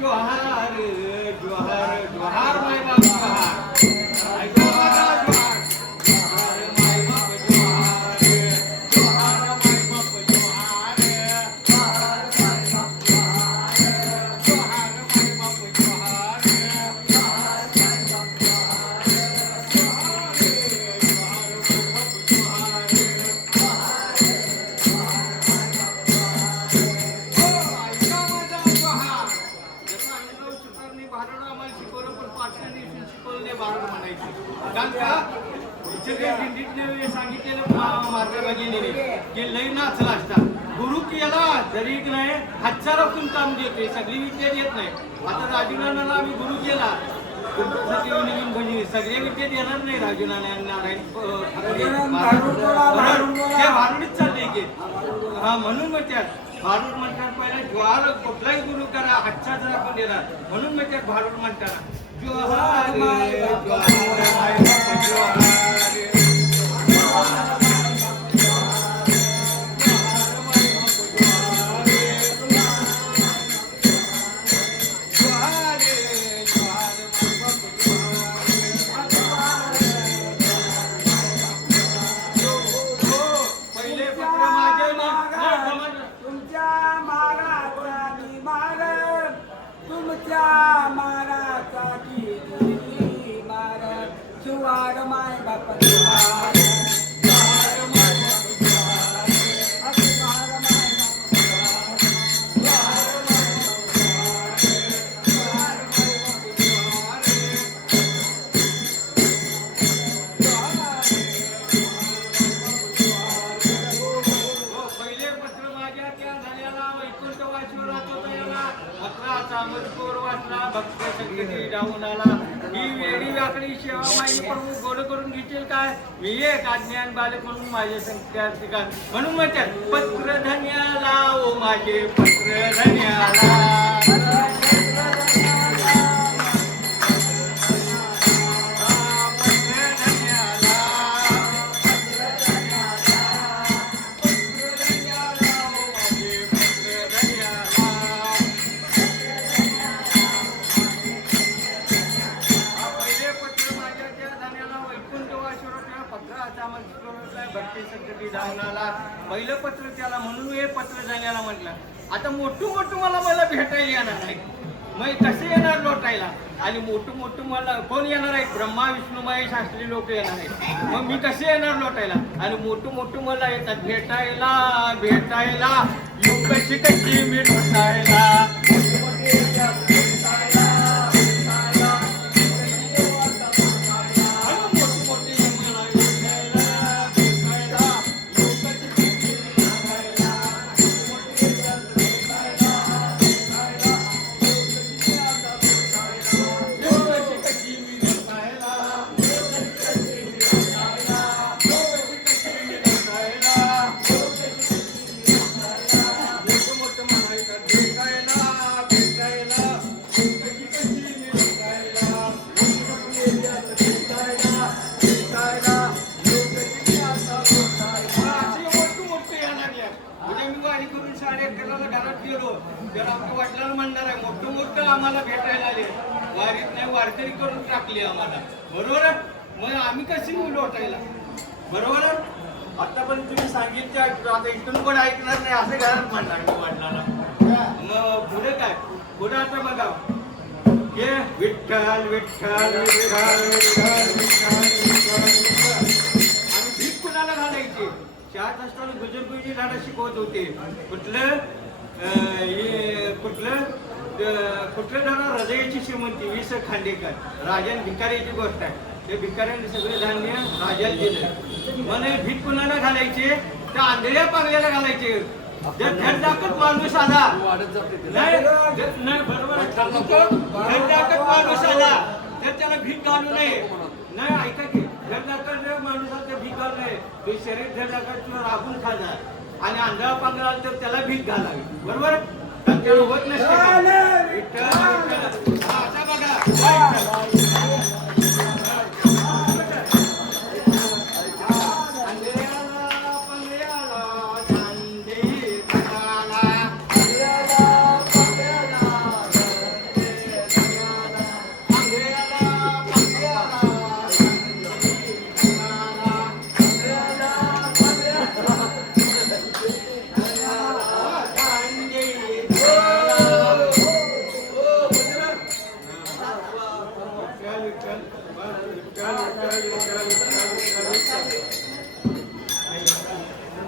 जोहार जोहार जोहार माय बाप जोहार ऐका माझा जोहार जोहार माय बाप जोहार जोहार माय बाप जोहार जोहार माय बाप जोहार जोहार माय बाप जोहार जोहार माय बाप जोहार सांगितलेलं मार्गाला गेलेले की लई नाचला असता गुरु केला जरी नाही हातचा राखून काम देते सगळी विद्या देत नाही. आता राजूनानाला आम्ही गुरु केला सगळे विद्या देणार नाही. राजूनाना ते भारुडीच चालले की हा म्हणून मग त्यात भारूड म्हणतात पहिला ज्वार कुठलाही गुरु करा हातचाच राखून देणार म्हणून मग त्यात भारूड म्हणतात जोहार जोहार जोहार माय बाप भक्त संगती जाऊन आला ही वेळी वाकडी सेवा माझी प्रभू गोड करून घेतील काय मी एक अज्ञान बालक म्हणून माझे संख्या म्हणून म्हणतात पत्र धन्याला ओ माझे पत्र धन्याला भक्ती संकटी जाऊन आला पहिलं पत्र त्याला म्हणून हे पत्र जाण्याला म्हटलं. आता मोठं मला भेटायला येणार नाही मग कसे येणार लोटायला आणि मोठं मला कोण येणार आहे ब्रह्मा विष्णू महेश शास्त्री लोक येणार आहेत मग मी कसे येणार लोटायला आणि मोठं मला येतात भेटायला कशी कशी मी भेटायला म्हणणार आहे मोठं आम्हाला भेटायला आले वारीत नाही वारकरी करून टाकली आम्हाला बरोबर मग आम्ही कशी लोटायला बरोबर आता पण तुम्ही सांगितलं आता इथून पण ऐकणार नाही असं घरात म्हणणार मी वडिलांना मग पुढे काय पुढे आता बघा हे विठ्ठल विठ्ठल विठ्ठल विठ्ठल विठ्ठल आणि भीक कुणाला घालायची शाळेत असताना गुजरगुजी झाडा शिकवत होते कुठलं झाडा हृदयाची श्रीमंती विस खांडेकर राजन भिकाऱ्याची गोष्ट आहे ते भिकाऱ्याने सगळे धान्य राजाला दिलं म्हणे भीक कुणाला घालायचे त्या आंधळ्या पागल्याला घालायचे धडधाकट माणूस आला नाही बरोबर धडधाकट माणूस आला तर त्याला भीक घालू नये नाही ऐका की धडधाकट माणूसाला भीक घालू नये ते शरीर धडधाकट राबून खाणार आणि आंधळा पांगळा तर त्याला भीक घालावी बरोबर होत नसते बघा